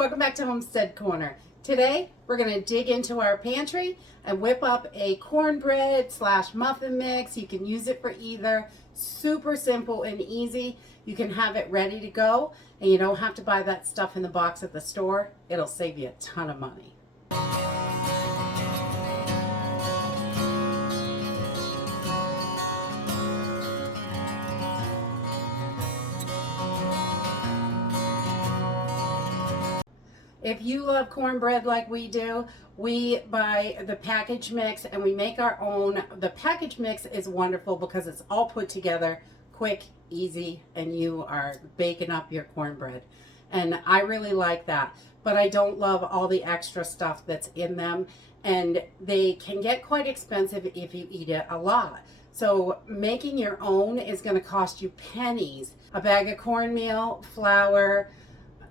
welcome back to Homestead Corner. Today we're going to dig into our pantry and whip up a cornbread / muffin mix. You can use it for either. Super simple and easy. You can have it ready to go and you don't have to buy that stuff in the box at the store. It'll save you a ton of money. If you love cornbread like we do, we buy the package mix and we make our own. The package mix is wonderful because it's all put together quick, easy, and you are baking up your cornbread. And I really like that, but I don't love all the extra stuff that's in them, and they can get quite expensive if you eat it a lot. So making your own is going to cost you pennies. A bag of cornmeal, flour,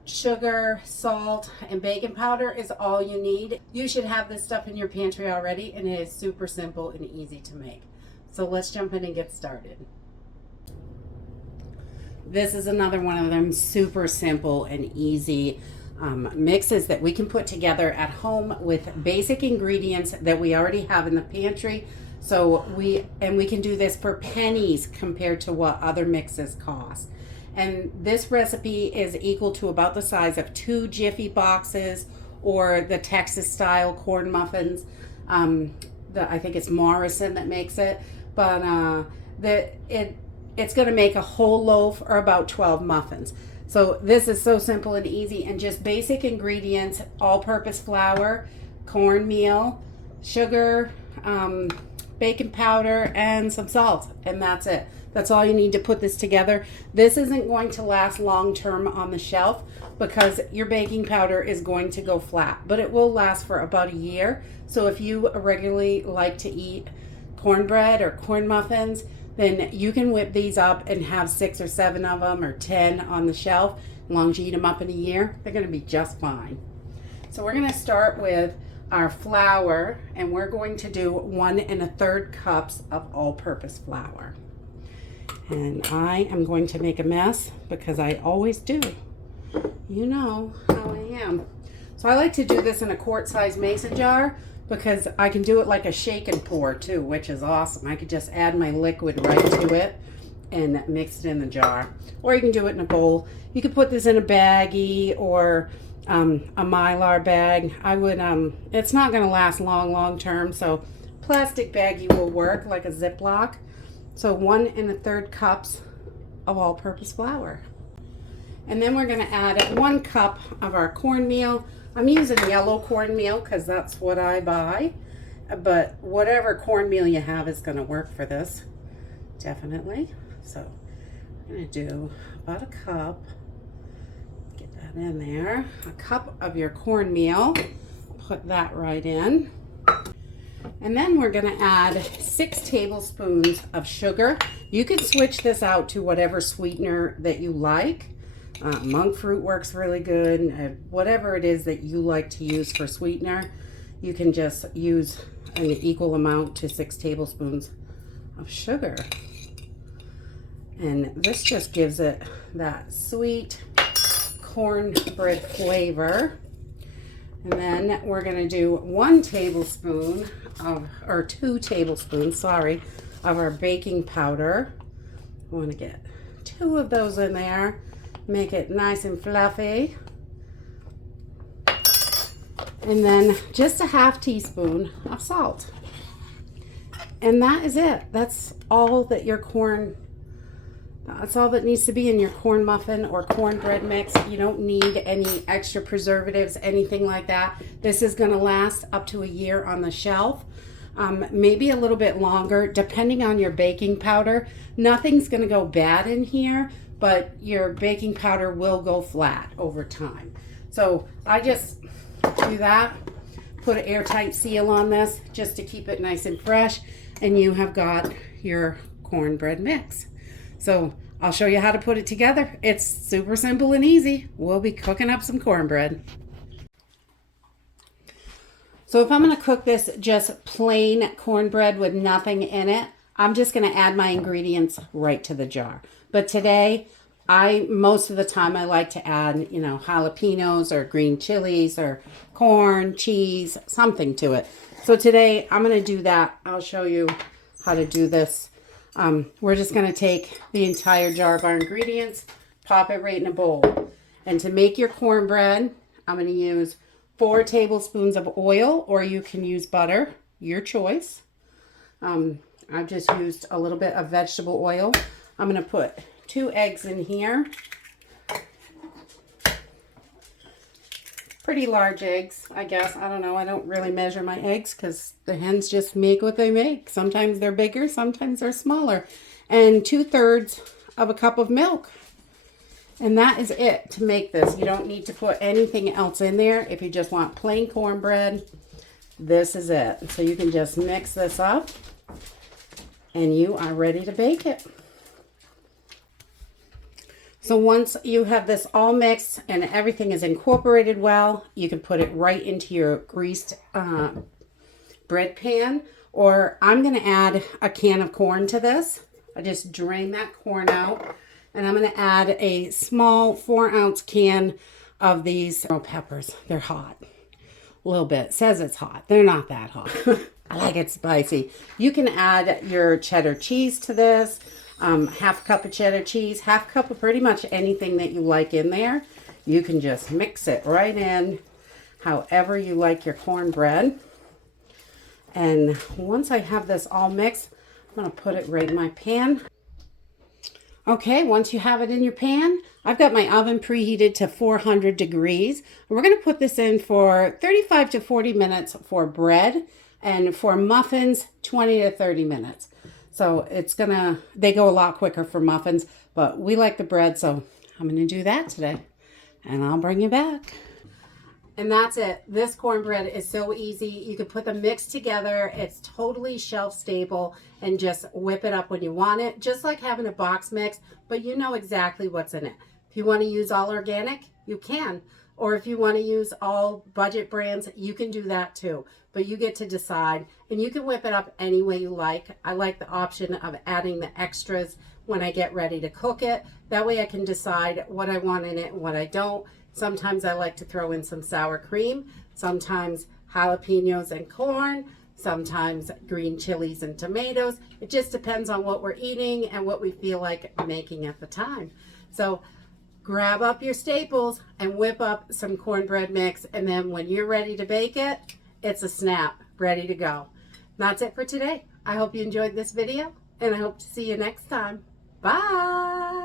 sugar, salt, and baking powder is all you need. You should have this stuff in your pantry already, and it is super simple and easy to make. So let's jump in and get started. This is another one of them super simple and easy mixes that we can put together at home with basic ingredients that we already have in the pantry. So we can do this for pennies compared to what other mixes cost. And this recipe is equal to about the size of 2 Jiffy boxes or the Texas style corn muffins. I think it's Morrison that makes it, but it's going to make a whole loaf or about 12 muffins. So this is so simple and easy, and just basic ingredients: all-purpose flour, cornmeal, sugar, baking powder, and some salt, and that's it. That's all you need to put this together. This isn't going to last long term on the shelf because your baking powder is going to go flat, but it will last for about a year. So if you regularly like to eat cornbread or corn muffins, then you can whip these up and have 6 or 7 of them or 10 on the shelf. As long as you eat them up in a year, they're going to be just fine. So we're going to start with our flour, and we're going to do 1 1/3 cups of all-purpose flour. And I am going to make a mess because I always do. You know how I am. So I like to do this in a quart-sized mason jar because I can do it like a shake and pour too, which is awesome. I could just add my liquid right to it and mix it in the jar. Or you can do it in a bowl. You could put this in a baggie or a Mylar bag. I would, it's not going to last long term, so plastic baggie will work, like a Ziploc. So 1 1/3 cups of all-purpose flour. And then we're going to add 1 cup of our cornmeal. I'm using yellow cornmeal because that's what I buy. But whatever cornmeal you have is going to work for this, definitely. So I'm going to do about a cup. Get that in there. A cup of your cornmeal. Put that right in. And then we're going to add 6 tablespoons of sugar. You can switch this out to whatever sweetener that you like. Monk fruit works really good. Whatever it is that you like to use for sweetener, you can just use an equal amount to 6 tablespoons of sugar. And this just gives it that sweet cornbread flavor. And then we're going to do 1 tablespoon or 2 tablespoons, sorry, of our baking powder. I want to get 2 of those in there, make it nice and fluffy. And then just a ½ teaspoon of salt. And that is it. That's all that that's all that needs to be in your corn muffin or cornbread mix. You don't need any extra preservatives, anything like that. This is going to last up to a year on the shelf, maybe a little bit longer, depending on your baking powder. Nothing's going to go bad in here, but your baking powder will go flat over time. So I just do that, put an airtight seal on this just to keep it nice and fresh, and you have got your cornbread mix. So I'll show you how to put it together. It's super simple and easy. We'll be cooking up some cornbread. So if I'm going to cook this just plain cornbread with nothing in it, I'm just going to add my ingredients right to the jar. But today Most of the time I like to add, you know, jalapenos or green chilies or corn, cheese, something to it. So today I'm going to do that. I'll show you how to do this. We're just going to take the entire jar of our ingredients, pop it right in a bowl. And to make your cornbread, I'm going to use 4 tablespoons of oil, or you can use butter, your choice. I've just used a little bit of vegetable oil. I'm going to put 2 eggs in here. Pretty large eggs, I guess. I don't know. I don't really measure my eggs because the hens just make what they make. Sometimes they're bigger, sometimes they're smaller. And 2/3 of a cup of milk. And that is it to make this. You don't need to put anything else in there. If you just want plain cornbread, this is it. So you can just mix this up and you are ready to bake it. So once you have this all mixed and everything is incorporated well, you can put it right into your greased bread pan. Or I'm going to add a can of corn to this. I just drain that corn out. And I'm going to add a small 4-ounce can of these peppers. They're hot. A little bit. It says it's hot. They're not that hot. I like it spicy. You can add your cheddar cheese to this. Half a cup of cheddar cheese, half a cup of pretty much anything that you like in there. You can just mix it right in however you like your cornbread. And once I have this all mixed, I'm going to put it right in my pan. Okay, once you have it in your pan, I've got my oven preheated to 400 degrees. We're going to put this in for 35 to 40 minutes for bread, and for muffins, 20 to 30 minutes. So they go a lot quicker for muffins, but we like the bread, so I'm going to do that today. And I'll bring you back. And that's it. This cornbread is so easy. You can put the mix together. It's totally shelf stable, and just whip it up when you want it. Just like having a box mix, but you know exactly what's in it. If you want to use all organic, you can. Or if you want to use all budget brands, you can do that too. But you get to decide, and you can whip it up any way you like. I like the option of adding the extras when I get ready to cook it. That way I can decide what I want in it and what I don't. Sometimes I like to throw in some sour cream, sometimes jalapenos and corn, sometimes green chilies and tomatoes. It just depends on what we're eating and what we feel like making at the time. So grab up your staples and whip up some cornbread mix, and then when you're ready to bake it, it's a snap, ready to go. That's it for today. I hope you enjoyed this video, and I hope to see you next time. Bye!